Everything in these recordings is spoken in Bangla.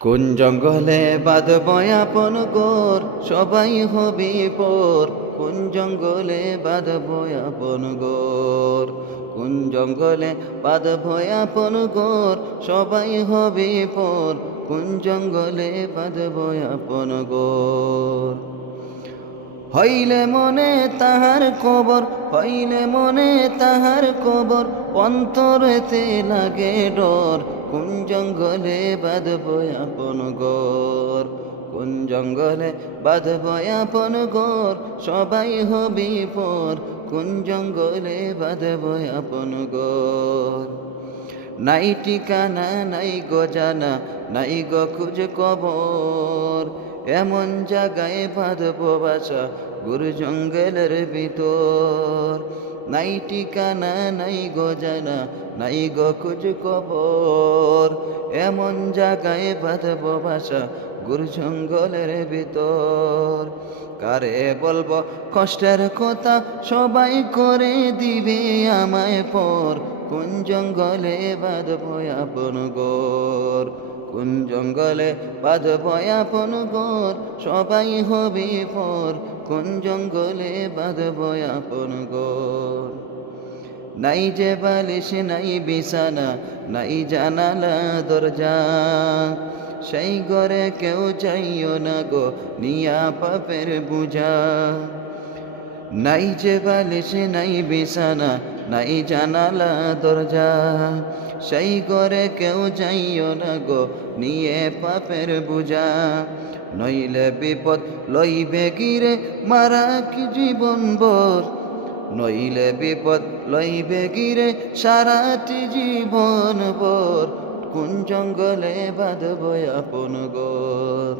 কোন জঙ্গলে বাঁধব আপন গোর, সবাই হবি পর। কোন জঙ্গলে বাঁধব আপন গোর, কোন জঙ্গলে বাঁধব আপন গোর, সবাই হবি পর। কোন জঙ্গলে বাঁধব আপন গোর। হইলে মনে তাহার কবর, হইলে মনে তাহার কবর, অন্তরেতে লাগে ডর। কোন জঙ্গলে বাঁধব আপন গোর, কোন জঙ্গলে বাঁধব আপন গোর, সবাই হবি পর। কোন জঙ্গলে বাঁধব আপন গোর। নাই ঠিকানা নাই গো জানা, নাই গো খুঁজ কবর, এমন জায়গায় বাঁধব বাসা গুরু জঙ্গলের ভিতর। নাই ঠিকানা নাই গো জানা, নাই গো খুঁজ কবর, এমন জায়গায় বাঁধব বাসা গুরু জঙ্গলের ভিতর। কারে বলবো কষ্টের কথা, সবাই করে দিবে আমায় পর। কোন জঙ্গলে বাঁধব আপন গোর, কোন জঙ্গলে বাঁধব আপন গোর, সবাই হবি পর। কোন জঙ্গলে বাঁধব আপন গোর। নাই যে বালিশ নাই বিছানা, নাই জানালা দরজা, সেই ঘরে কেউ যাইও না গো নিয়া পাপের বুঝা। নাই যে বালিশ নাই বিছানা, নাই জানালা দরজা, সেই ঘরে কেউ যাইও না গো নিয়ে পাপের বুঝা। নইলে বিপদ লইবে গিরে মারা কি জীবন ভর, নইলে বিপদ লইবে গিরে সারাটি জীবন ভর। কোন জঙ্গলে বাঁধব আপন গোর,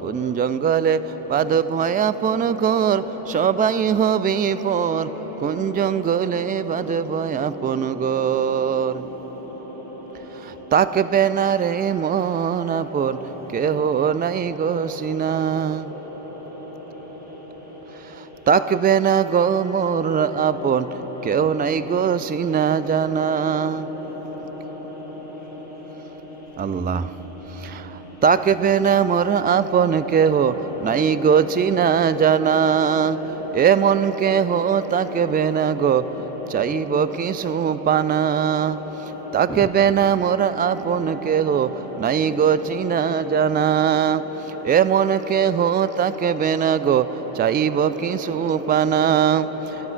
কোন জঙ্গলে বাঁধব আপন গোর, সবাই হবি পর। কোন জঙ্গলে বাঁধব আপন গোর। তাকবে না রে মন আপন, কেহ নাই গো সিনা, তাকবে না গো মোর আপন, কেউ নাই গো সিনা জানা। আল্লাহ তাকবে না মোর আপন, কেহ নাই গো চিনা জানা। এমন কেহ তাকবে না গো, চাইব কিছু পানা। তাকবে না মোর আপন, কেহ নাই গো চিনা জানা। এমন কেহ তাকবে না গো, চাইব কিছু পানা।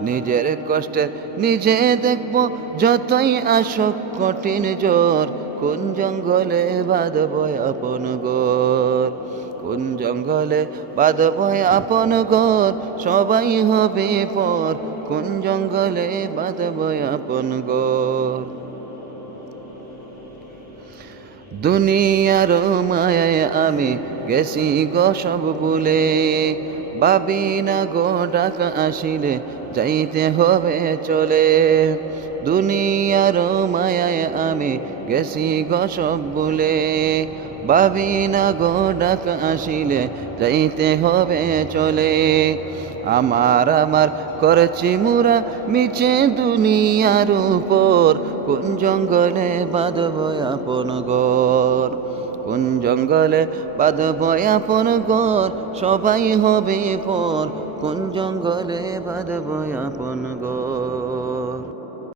নিজের কষ্টে নিজে দেখব যতই আসক কঠিন জ্বর। কোন জঙ্গলে বাঁধব আপন গোর, কোন জঙ্গলে বাঁধব আপন গোর, সবাই হবে পর। কোন জঙ্গলে বাঁধব আপন গোর। দুনিয়ার মায়ায় আমি গেছি গো সব ভুলে, ভাবি না গো ডাক আসিলে যাইতে হবে চলে। দুনিয়ার মায়ায় আমি গেছি গো সব ভুলে, ভাবি না গো ডাক আসিলে যাইতে হবে চলে। আমার আমার করছি মুরা মিছে দুনিয়ার উপর, কোন জঙ্গলে বাঁধব আপন গোর, কোন জঙ্গলে বাঁধব আপন গোর, সবাই হবে পর। কোন জঙ্গলে বাঁধব আপন গোর।